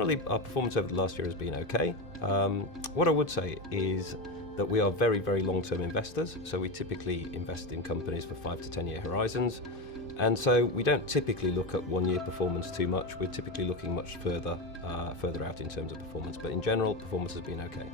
generally our performance over the last year has been okay. What I would say is that we are very, very long-term investors, so we typically invest in companies for 5 to 10 year horizons, and so we don't typically look at 1 year performance too much. We're typically looking much further out in terms of performance, but in general performance has been okay.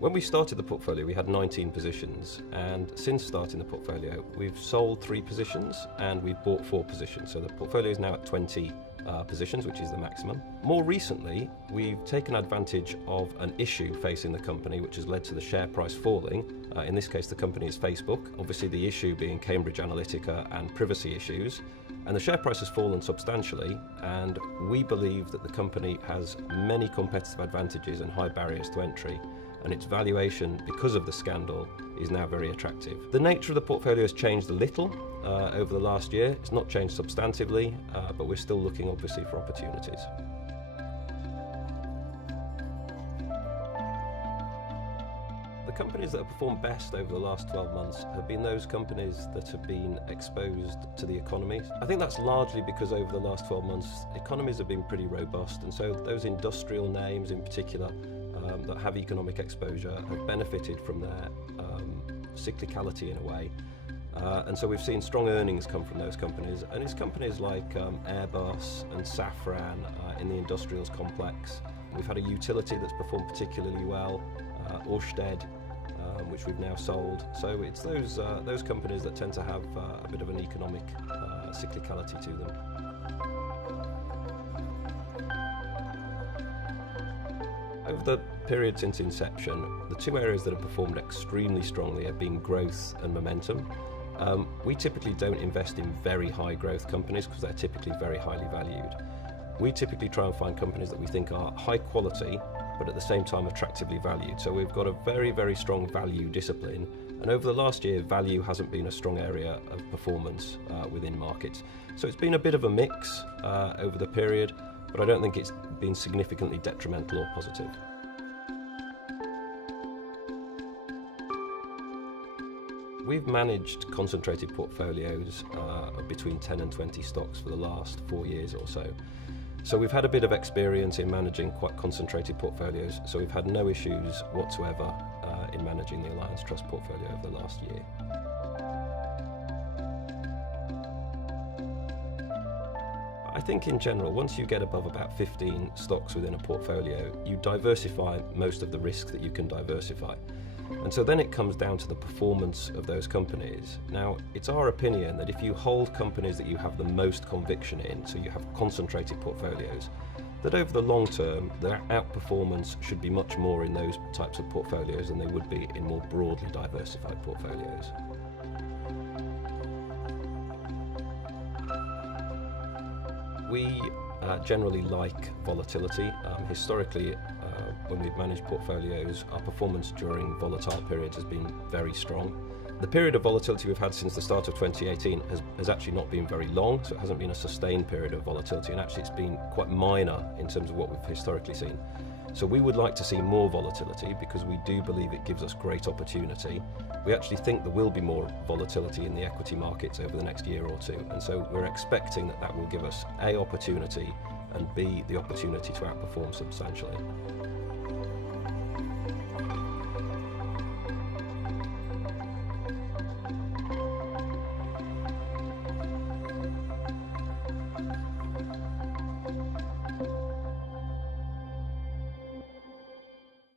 When we started the portfolio, we had 19 positions, and since starting the portfolio, we've sold 3 positions and we've bought 4 positions. So the portfolio is now at 20 positions, which is the maximum. More recently, we've taken advantage of an issue facing the company, which has led to the share price falling. In this case, the company is Facebook. Obviously, the issue being Cambridge Analytica and privacy issues. And the share price has fallen substantially, and we believe that the company has many competitive advantages and high barriers to entry, and its valuation, because of the scandal, is now very attractive. The nature of the portfolio has changed a little over the last year. It's not changed substantively, but we're still looking obviously for opportunities. The companies that have performed best over the last 12 months have been those companies that have been exposed to the economy. I think that's largely because over the last 12 months, economies have been pretty robust, and so those industrial names in particular that have economic exposure have benefited from their cyclicality in a way. And so we've seen strong earnings come from those companies, and it's companies like Airbus and Safran in the industrials complex. We've had a utility that's performed particularly well, Ørsted, which we've now sold. So it's those companies that tend to have a bit of an economic cyclicality to them. Over the period since inception, the 2 areas that have performed extremely strongly have been growth and momentum. We typically don't invest in very high growth companies because they're typically very highly valued. We typically try and find companies that we think are high quality, but at the same time attractively valued. So we've got a very, very strong value discipline. And over the last year, value hasn't been a strong area of performance within markets. So it's been a bit of a mix over the period, but I don't think it's been significantly detrimental or positive. We've managed concentrated portfolios of between 10 and 20 stocks for the last 4 years or so. So we've had a bit of experience in managing quite concentrated portfolios, so we've had no issues whatsoever in managing the Alliance Trust portfolio over the last year. I think in general, once you get above about 15 stocks within a portfolio, you diversify most of the risk that you can diversify. And so then it comes down to the performance of those companies. Now, it's our opinion that if you hold companies that you have the most conviction in, so you have concentrated portfolios, that over the long term, their outperformance should be much more in those types of portfolios than they would be in more broadly diversified portfolios. We generally like volatility. Historically, when we've managed portfolios, our performance during volatile periods has been very strong. The period of volatility we've had since the start of 2018 has actually not been very long, so it hasn't been a sustained period of volatility, and actually it's been quite minor in terms of what we've historically seen. So we would like to see more volatility because we do believe it gives us great opportunity. We actually think there will be more volatility in the equity markets over the next year or two, and so we're expecting that will give us A, opportunity, and B, the opportunity to outperform substantially.